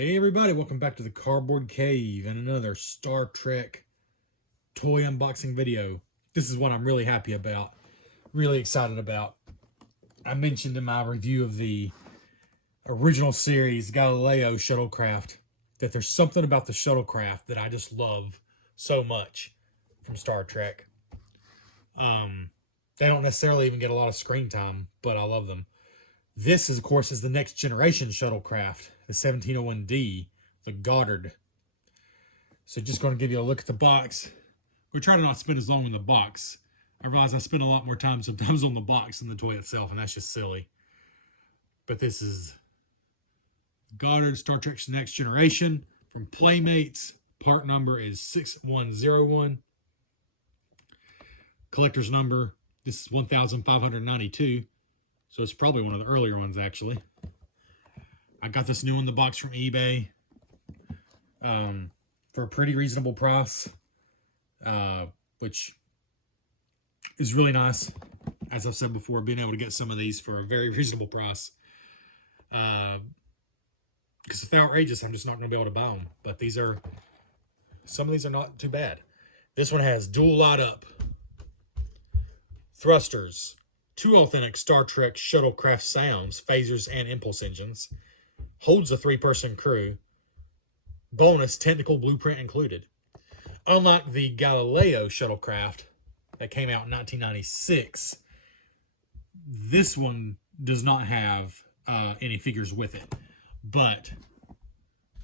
Hey everybody, welcome back to the Cardboard Cave and another Star Trek toy unboxing video. This is one I'm really happy about, really excited about. I mentioned in my review of the original series, Galileo Shuttlecraft, that there's something about the shuttlecraft that I just love so much from Star Trek. They don't necessarily even get a lot of screen time, but I love them. This, of course, is the next generation shuttlecraft, the 1701D, the Goddard. So just going to give you a look at the box. We try to not spend as long in the box. I realize I spend a lot more time sometimes on the box than the toy itself, and that's just silly. But this is Goddard, Star Trek's Next Generation from Playmates. Part number is 6101. Collector's number, this is 1592. So it's probably one of the earlier ones, actually. I got this new in the box from eBay for a pretty reasonable price, which is really nice. As I've said before, being able to get some of these for a very reasonable price. Because if they're outrageous, I'm just not going to be able to buy them. But some of these are not too bad. This one has dual light up thrusters, 2 authentic Star Trek shuttlecraft sounds, phasers, and impulse engines. Holds a 3-person crew. Bonus technical blueprint included. Unlike the Galileo shuttlecraft that came out in 1996, this one does not have any figures with it. But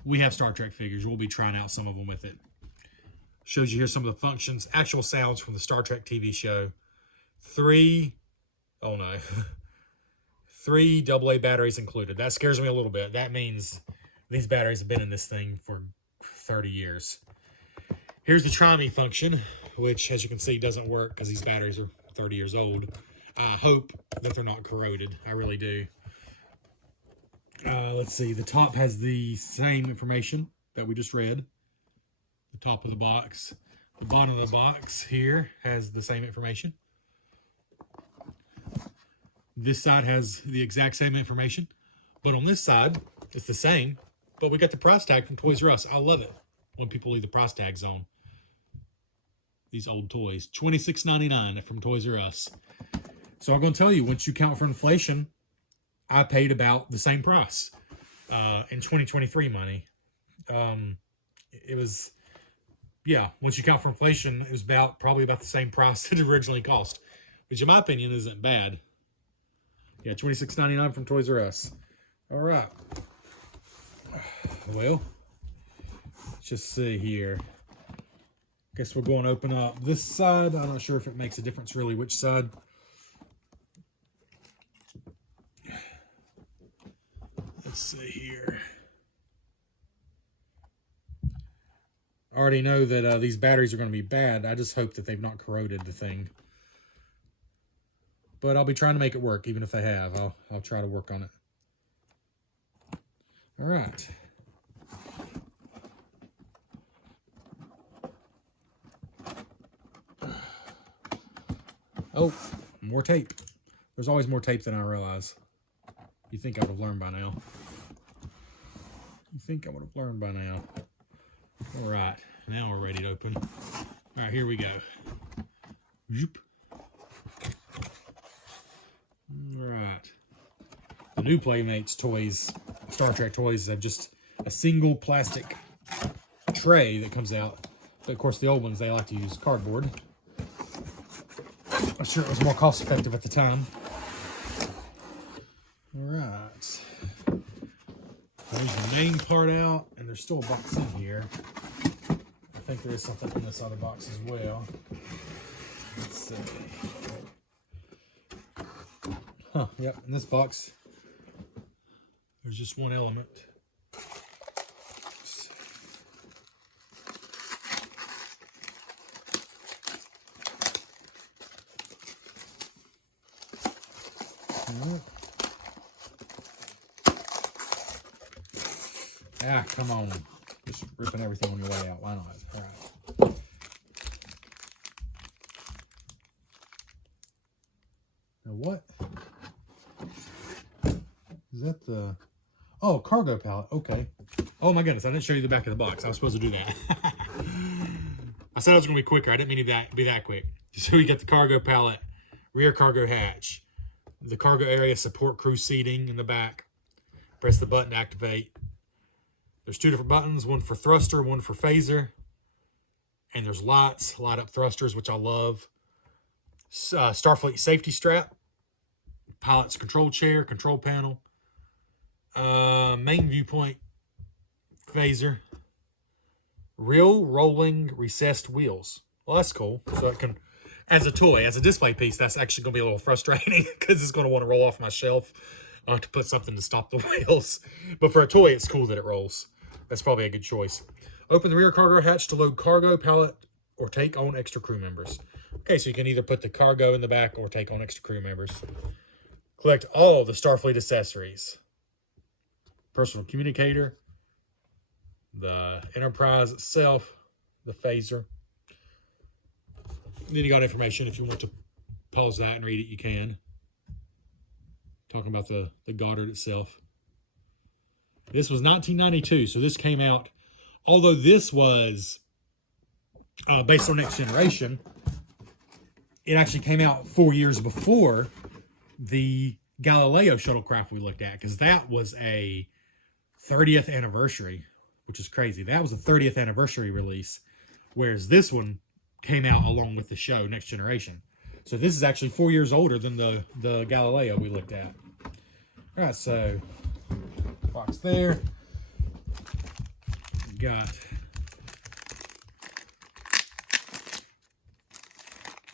we have Star Trek figures. We'll be trying out some of them with it. Shows you here some of the functions, actual sounds from the Star Trek TV show. 3 AA batteries included. That scares me a little bit. That means these batteries have been in this thing for 30 years. Here's the try me function, which, as you can see, doesn't work because these batteries are 30 years old. I hope that they're not corroded. I really do. Let's see. The top has the same information that we just read. The top of the box. The bottom of the box here has the same information. This side has the exact same information, but on this side, it's the same, but we got the price tag from Toys R Us. I love it when people leave the price tags on these old toys. $26.99 from Toys R Us. So I'm going to tell you, once you count for inflation, I paid about the same price in 2023 money. It was, yeah, once you count for inflation, it was probably about the same price it originally cost, which in my opinion isn't bad. Yeah, $26.99 from Toys R Us. All right. Well, let's just see here. Guess we're going to open up this side. I'm not sure if it makes a difference really which side. Let's see here. I already know that these batteries are going to be bad. I just hope that they've not corroded the thing. But I'll be trying to make it work, even if they have. I'll try to work on it. All right. Oh, more tape. There's always more tape than I realize. You think I would have learned by now. All right. Now we're ready to open. All right, here we go. Zoop. Alright. The new Playmates toys, Star Trek toys, have just a single plastic tray that comes out. But of course, the old ones, they like to use cardboard. I'm sure it was more cost effective at the time. Alright. There's the main part out, and there's still a box in here. I think there is something in this other box as well. Let's see. Huh, yep, in this box, there's just one element. Ah, come on. Just ripping everything on your way out. Why not? All right. Now what? Is that the... Oh, cargo pallet. Okay. Oh my goodness, I didn't show you the back of the box. I was supposed to do that. I said I was going to be quicker. I didn't mean to be that quick. So you got the cargo pallet, rear cargo hatch, the cargo area support crew seating in the back. Press the button to activate. There's two different buttons, one for thruster, one for phaser. And there's lights, light up thrusters, which I love. Starfleet safety strap, pilot's control chair, control panel, main viewpoint, phaser, real rolling recessed wheels. Well, that's cool. So it can, as a toy, as a display piece, that's actually going to be a little frustrating because it's going to want to roll off my shelf to put something to stop the wheels. But for a toy, it's cool that it rolls. That's probably a good choice. Open the rear cargo hatch to load cargo, pallet, or take on extra crew members. Okay, so you can either put the cargo in the back or take on extra crew members. Collect all the Starfleet accessories. Personal communicator, the Enterprise itself, the phaser. Then you got information. If you want to pause that and read it, you can. Talking about the Goddard itself. This was 1992, so this came out, although this was based on Next Generation, it actually came out 4 years before the Galileo Shuttlecraft we looked at, because that was a 30th anniversary, which is crazy. That was a 30th anniversary release, whereas this one came out along with the show Next Generation. So this is actually 4 years older than the Galileo we looked at. All right, so box there. Got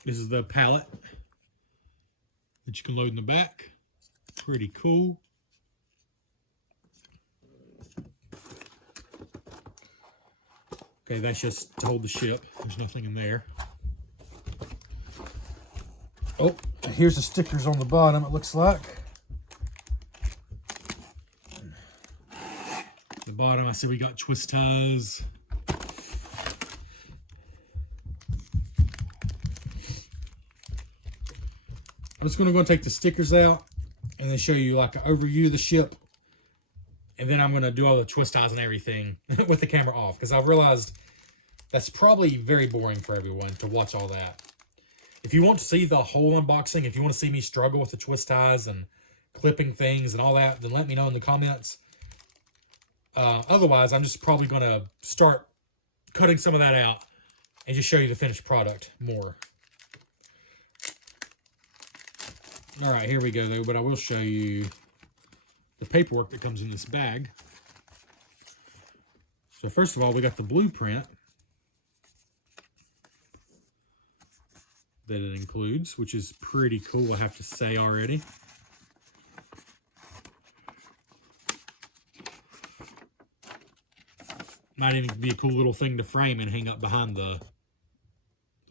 this is the pallet that you can load in the back. Pretty cool. Okay, that's just to hold the ship. There's nothing in there. Oh, here's the stickers on the bottom, it looks like. The bottom, I see we got twist ties. I'm just going to go and take the stickers out and then show you like an overview of the ship. And then I'm going to do all the twist ties and everything with the camera off, because I've realized that's probably very boring for everyone to watch all that. If you want to see the whole unboxing, if you want to see me struggle with the twist ties and clipping things and all that, then let me know in the comments. Otherwise, I'm just probably going to start cutting some of that out and just show you the finished product more. All right, here we go, though, but I will show you the paperwork that comes in this bag. So first of all, we got the blueprint that it includes, which is pretty cool, I have to say already. Might even be a cool little thing to frame and hang up behind the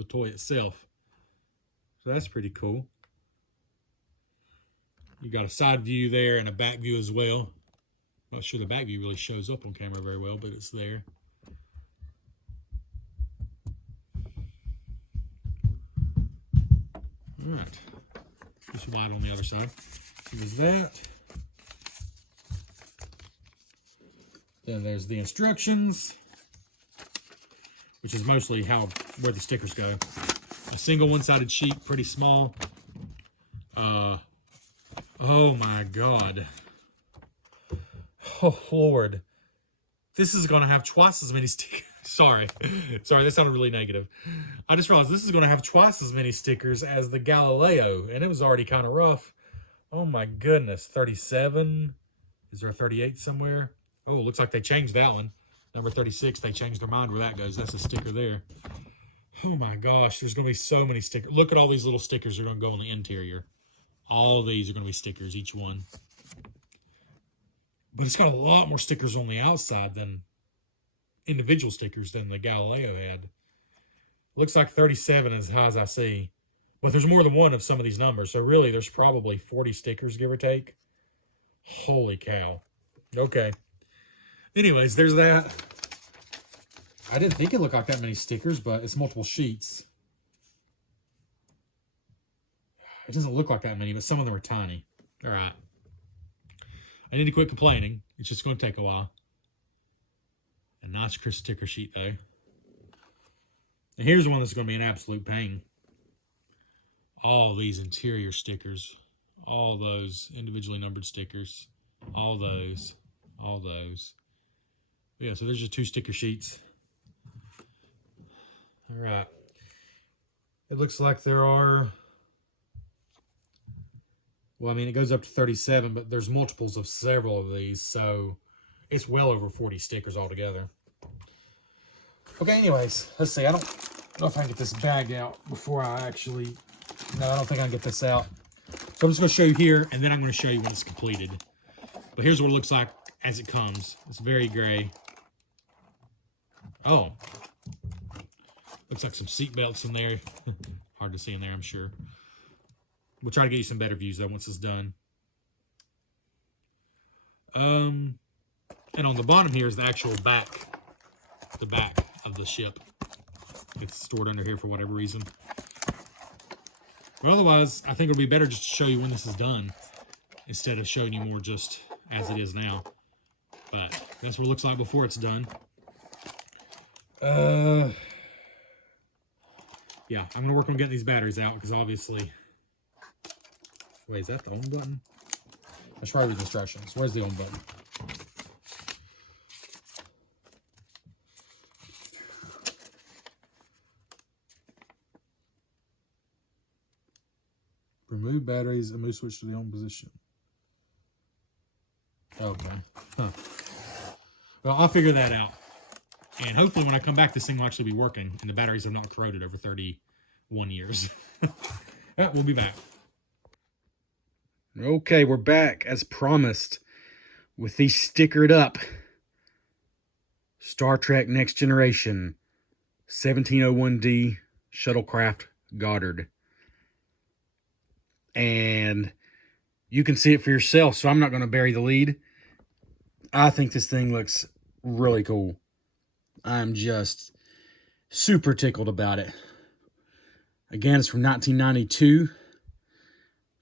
toy itself. So that's pretty cool. You got a side view there and a back view as well. Not sure the back view really shows up on camera very well, but it's there. All right. Just wide on the other side. There's that. Then there's the instructions, which is mostly where the stickers go. A single one-sided sheet, pretty small. Oh my God. Oh Lord. This is going to have twice as many stickers. Sorry, that sounded really negative. I just realized this is going to have twice as many stickers as the Galileo, and it was already kind of rough. Oh my goodness, 37. Is there a 38 somewhere? Oh, it looks like they changed that one. Number 36, they changed their mind where that goes. That's a sticker there. Oh my gosh, there's going to be so many stickers. Look at all these little stickers that are going to go on the interior. All of these are going to be stickers, each one. But it's got a lot more stickers on the outside than individual stickers than the Galileo had. Looks like 37 as high as I see. But there's more than one of some of these numbers. So really, there's probably 40 stickers, give or take. Holy cow. Okay. Anyways, there's that. I didn't think it looked like that many stickers, but it's multiple sheets. It doesn't look like that many, but some of them are tiny. All right. I need to quit complaining. It's just going to take a while. A nice crisp sticker sheet, though. And here's one that's going to be an absolute pain. All these interior stickers. All those individually numbered stickers. All those. All those. Yeah, so there's your 2 sticker sheets. All right. It looks like there are... Well, I mean, it goes up to 37, but there's multiples of several of these, so it's well over 40 stickers altogether. Okay, anyways, let's see. I don't know if I can get this bag out before I actually... No, I don't think I can get this out. So I'm just going to show you here, and then I'm going to show you when it's completed. But here's what it looks like as it comes. It's very gray. Oh. Looks like some seat belts in there. Hard to see in there, I'm sure. We'll try to get you some better views, though, once it's done. And on the bottom here is the actual back. The back of the ship. It's stored under here for whatever reason. But otherwise, I think it'll be better just to show you when this is done, instead of showing you more just as it is now. But that's what it looks like before it's done. Yeah, I'm going to work on getting these batteries out, because obviously... Wait, is that the on button? Let's try the instructions. Where's the on button? Remove batteries and move switch to the on position. Okay. Huh. Well, I'll figure that out. And hopefully when I come back, this thing will actually be working and the batteries have not corroded over 31 years. Yeah, we'll be back. Okay, we're back as promised with these stickered up Star Trek Next Generation 1701D Shuttlecraft Goddard. And you can see it for yourself, so I'm not going to bury the lead. I think this thing looks really cool. I'm just super tickled about it. Again, it's from 1992,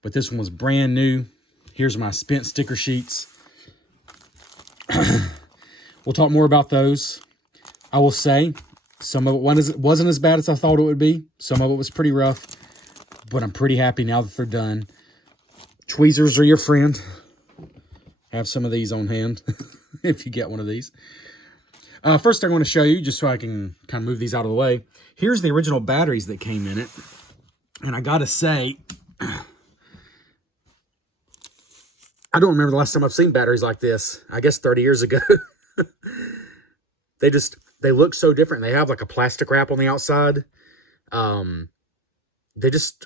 but this one was brand new. Here's my spent sticker sheets. We'll talk more about those. I will say, some of it wasn't as bad as I thought it would be. Some of it was pretty rough, but I'm pretty happy now that they're done. Tweezers are your friend. Have some of these on hand if you get one of these. First, I want to show you, just so I can kind of move these out of the way. Here's the original batteries that came in it. And I got to say, I don't remember the last time I've seen batteries like this. I guess 30 years ago. They look so different. They have like a plastic wrap on the outside. They just,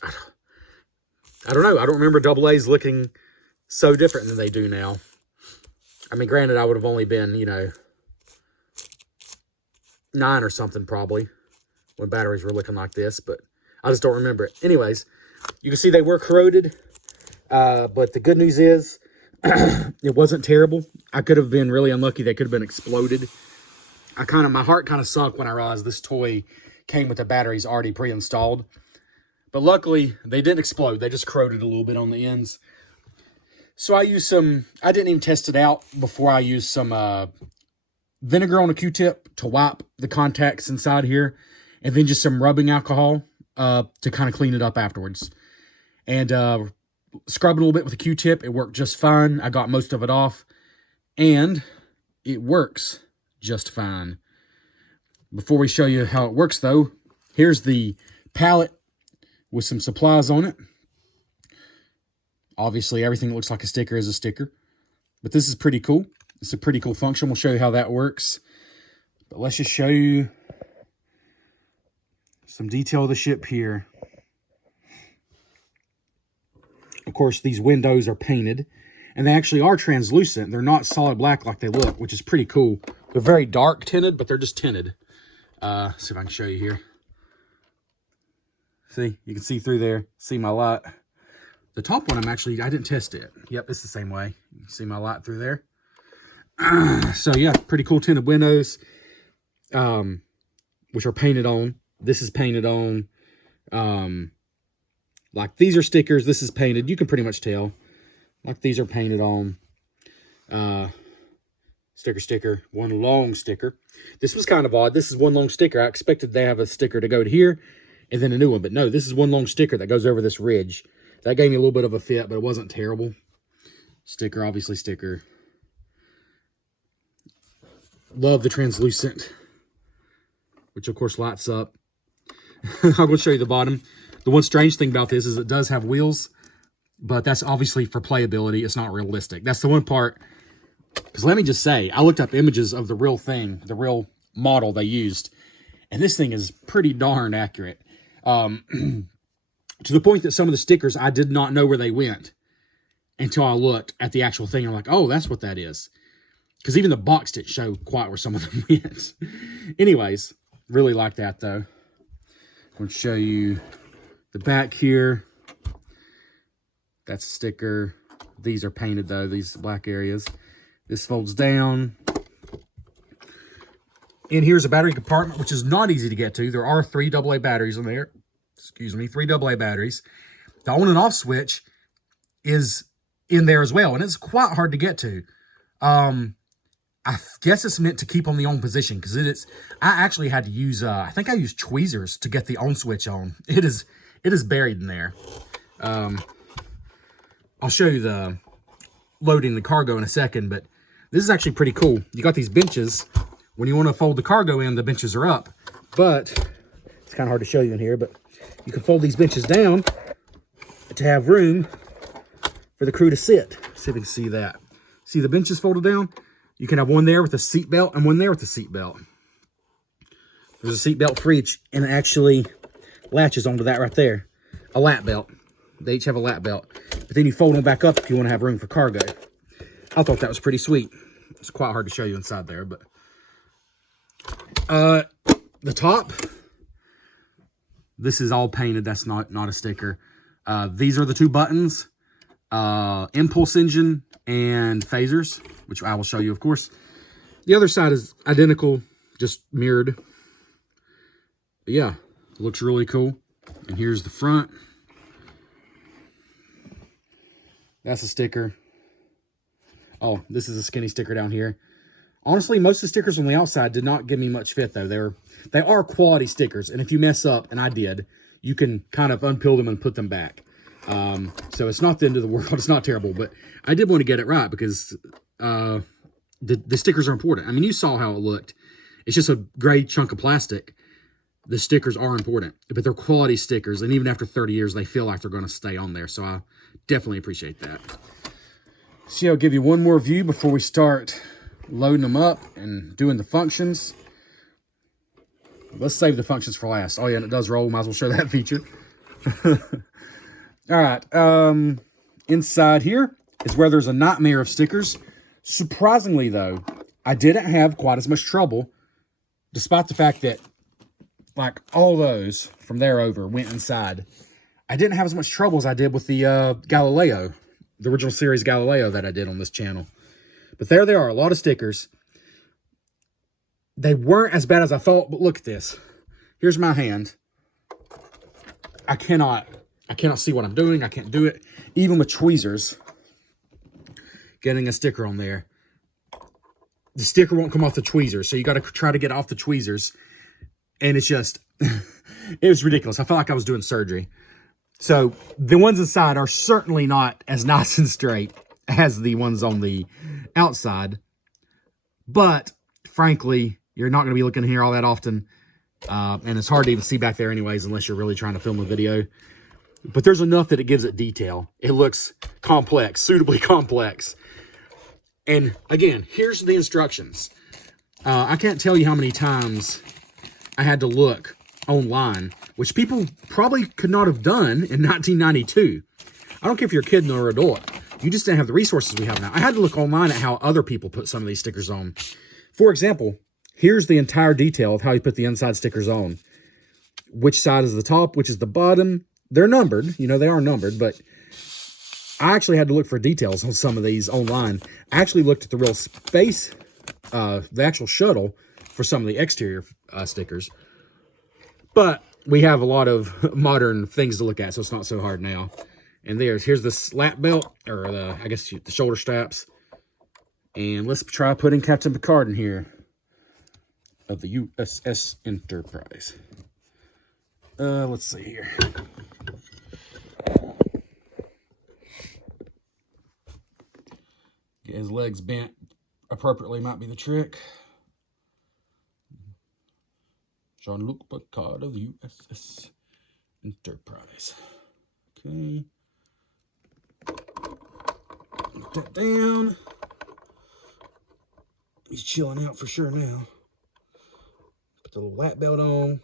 I don't know. I don't remember AA's looking so different than they do now. I mean, granted, I would have only been, 9 or something probably when batteries were looking like this, but I just don't remember it. Anyways, you can see they were corroded, but the good news is it wasn't terrible. I could have been really unlucky. They could have been exploded. My heart kind of sunk when I realized this toy came with the batteries already pre-installed. But luckily, they didn't explode. They just corroded a little bit on the ends. So I didn't even test it out before I used some vinegar on a Q-tip to wipe the contacts inside here. And then just some rubbing alcohol to kind of clean it up afterwards. And scrubbing a little bit with a Q-tip, it worked just fine. I got most of it off. And it works just fine. Before we show you how it works, though, here's the pallet with some supplies on it. Obviously, everything that looks like a sticker is a sticker. But this is pretty cool. It's a pretty cool function. We'll show you how that works. But let's just show you some detail of the ship here. Of course, these windows are painted. And they actually are translucent. They're not solid black like they look, which is pretty cool. They're very dark tinted, but they're just tinted. See if I can show you here. See, you can see through there. See my light. The top one, I didn't test it. Yep, it's the same way. You can see my light through there. So yeah, pretty cool tinted windows, which are painted on. This is painted on. Like these are stickers. This is painted. You can pretty much tell. Like these are painted on. Sticker, one long sticker. This was kind of odd. This is one long sticker. I expected they have a sticker to go to here and then a new one, but no, this is one long sticker that goes over this ridge. That gave me a little bit of a fit, but it wasn't terrible. Sticker, obviously sticker. Love the translucent, which of course lights up. I'm going to show you the bottom. The one strange thing about this is it does have wheels, but that's obviously for playability. It's not realistic. That's the one part. Because let me just say, I looked up images of the real thing, the real model they used, and this thing is pretty darn accurate. To the point that some of the stickers, I did not know where they went until I looked at the actual thing. I'm like, oh, that's what that is. Because even the box didn't show quite where some of them went. Anyways, really like that, though. I'm going to show you the back here. That's a sticker. These are painted, though, these black areas. This folds down. And here's a battery compartment, which is not easy to get to. There are 3 AA batteries in there. Excuse me, 3 AA batteries. The on and off switch is in there as well, and it's quite hard to get to. I guess it's meant to keep on the on position, because I actually had to use, I think I used tweezers to get the on switch on. It is buried in there. I'll show you the loading the cargo in a second, but this is actually pretty cool. You got these benches. When you want to fold the cargo in, the benches are up, but it's kind of hard to show you in here, but you can fold these benches down to have room for the crew to sit. See if we can see that. See the benches folded down? You can have one there with a seat belt and one there with a seat belt. There's a seat belt for each, and it actually latches onto that right there. A lap belt. They each have a lap belt. But then you fold them back up if you want to have room for cargo. I thought that was pretty sweet. It's quite hard to show you inside there, but the top, this is all painted. That's not a sticker. These are the 2 buttons, impulse engine and phasers, which I will show you, of course. The other side is identical, just mirrored. But yeah, looks really cool. And here's the front. That's a sticker. Oh, this is a skinny sticker down here. Honestly, most of the stickers on the outside did not give me much fit, though. They are quality stickers, and if you mess up, and I did, you can kind of unpeel them and put them back. So it's not the end of the world. It's not terrible, but I did want to get it right because the stickers are important. I mean, you saw how it looked. It's just a gray chunk of plastic. The stickers are important, but they're quality stickers, and even after 30 years, they feel like they're going to stay on there, so I definitely appreciate that. See, I'll give you one more view before we start loading them up and doing the functions. Let's save the functions for last. Oh yeah, and it does roll. Might as well show that feature. All right. Inside here is where there's a nightmare of stickers. Surprisingly, though, I didn't have quite as much trouble, despite the fact that, like, all those from there over went inside. I didn't have as much trouble as I did with the Galileo, the original series Galileo that I did on this channel. But there they are, a lot of stickers. They weren't as bad as I thought, but look at this. Here's my hand. I cannot see what I'm doing. I can't do it. Even with tweezers, getting a sticker on there, the sticker won't come off the tweezers. So you got to try to get off the tweezers. And it's just, it was ridiculous. I felt like I was doing surgery. So the ones inside are certainly not as nice and straight as the ones on the outside. But frankly, you're not going to be looking here all that often. And it's hard to even see back there anyways, unless you're really trying to film a video. But there's enough that it gives it detail. It looks complex, suitably complex. And again, here's the instructions. I can't tell you how many times I had to look online, which people probably could not have done in 1992. I don't care if you're a kid or an adult. You just didn't have the resources we have now. I had to look online at how other people put some of these stickers on. For example, here's the entire detail of how you put the inside stickers on. Which side is the top, which is the bottom. They're numbered. You know, they are numbered, but I actually had to look for details on some of these online. I actually looked at the real space, the actual shuttle for some of the exterior stickers. But we have a lot of modern things to look at, so it's not so hard now. And here's the lap belt, or I guess the shoulder straps. And let's try putting Captain Picard in here of the USS Enterprise. Let's see here. Get his legs bent appropriately might be the trick. Jean-Luc Picard of the USS Enterprise. Okay. Put that down. He's chilling out for sure now. Put the little lap belt on.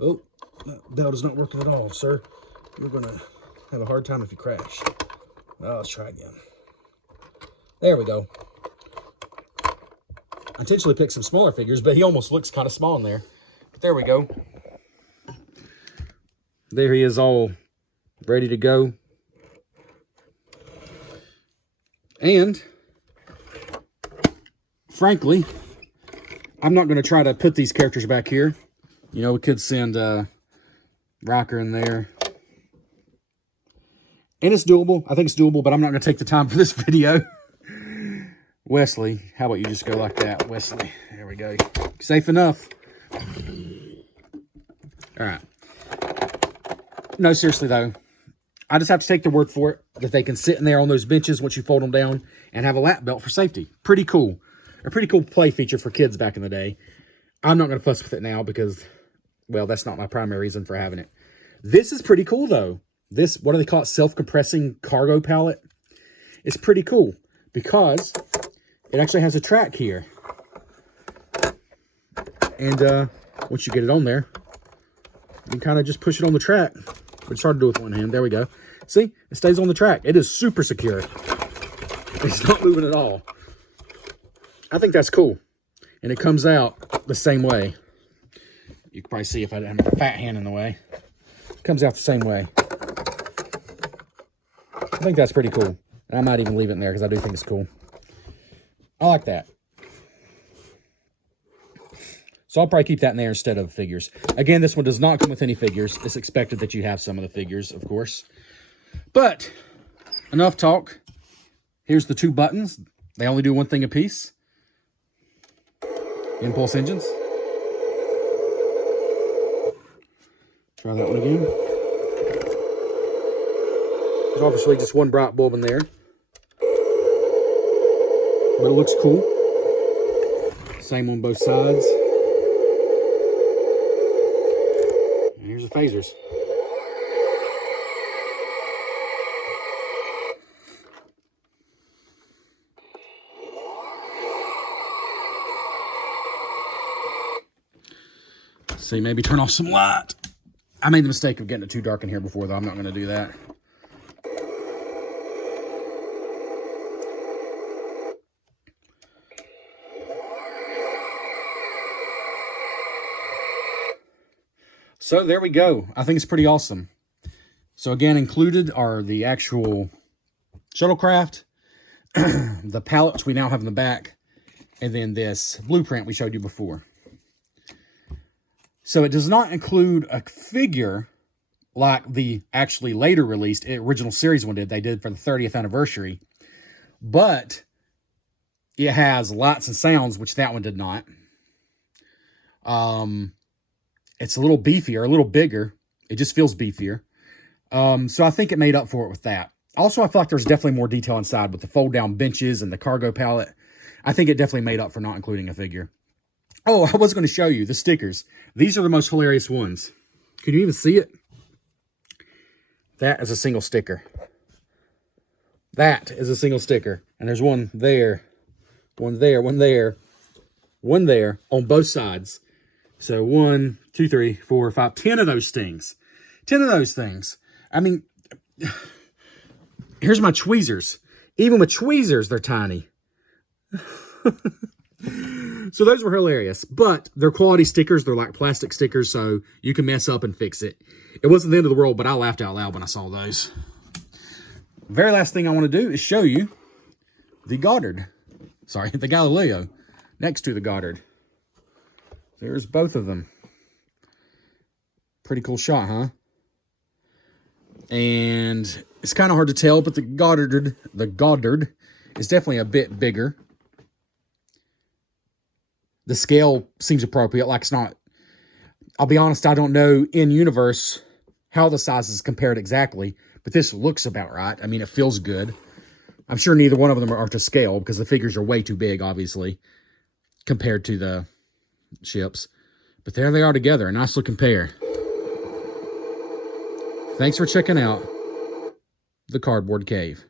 Oh, that belt is not working at all, sir. You're going to have a hard time if you crash. Oh, let's try again. There we go. I intentionally picked some smaller figures, but he almost looks kind of small in there. But there we go. There he is, all ready to go. And, frankly, I'm not going to try to put these characters back here. You know, we could send Rocker in there. And it's doable. I think it's doable, but I'm not going to take the time for this video. Wesley, how about you just go like that, Wesley? There we go. Safe enough. All right. No, seriously, though. I just have to take their word for it that they can sit in there on those benches once you fold them down and have a lap belt for safety. Pretty cool. A pretty cool play feature for kids back in the day. I'm not going to fuss with it now because, well, that's not my primary reason for having it. This is pretty cool, though. This, what do they call it? Self-compressing cargo pallet. It's pretty cool because it actually has a track here. And once you get it on there, you can kind of just push it on the track. It's hard to do with one hand. There we go. See? It stays on the track. It is super secure. It's not moving at all. I think that's cool. And it comes out the same way. You can probably see if I didn't have a fat hand in the way. It comes out the same way. I think that's pretty cool. And I might even leave it in there because I do think it's cool. I like that. So I'll probably keep that in there instead of figures. Again, this one does not come with any figures. It's expected that you have some of the figures, of course. But enough talk. Here's the two buttons. They only do one thing apiece. Impulse engines. Try that one again. There's obviously just one bright bulb in there. But it looks cool. Same on both sides. And here's the phasers. See, maybe turn off some light. I made the mistake of getting it too dark in here before, though. I'm not going to do that. So there we go. I think it's pretty awesome. So again, included are the actual shuttlecraft, the pallets we now have in the back, and then this blueprint we showed you before. So it does not include a figure like the actually later released original series one did. They did for the 30th anniversary. But it has lights and sounds, which that one did not. It's a little beefier, a little bigger. It just feels beefier. So I think it made up for it with that. Also, I feel like there's definitely more detail inside with the fold-down benches and the cargo pallet. I think it definitely made up for not including a figure. Oh, I was going to show you the stickers. These are the most hilarious ones. Can you even see it? That is a single sticker. That is a single sticker. And there's one there, one there, one there, one there on both sides. So 1, 2, 3, 4, 5, 10 of those things. 10 of those things. I mean, here's my tweezers. Even with tweezers, they're tiny. So those were hilarious, but they're quality stickers. They're like plastic stickers, so you can mess up and fix it. It wasn't the end of the world, but I laughed out loud when I saw those. Very last thing I want to do is show you the Goddard. Sorry, the Galileo next to the Goddard. There's both of them. Pretty cool shot, huh? And it's kind of hard to tell, but the Goddard is definitely a bit bigger. The scale seems appropriate. Like, it's not, I'll be honest, I don't know in universe how the sizes compared exactly, but this looks about right. I mean, it feels good. I'm sure neither one of them are to scale because the figures are way too big, obviously, compared to the ships. But there they are together, a nice looking pair. Thanks for checking out the Cardboard Cave.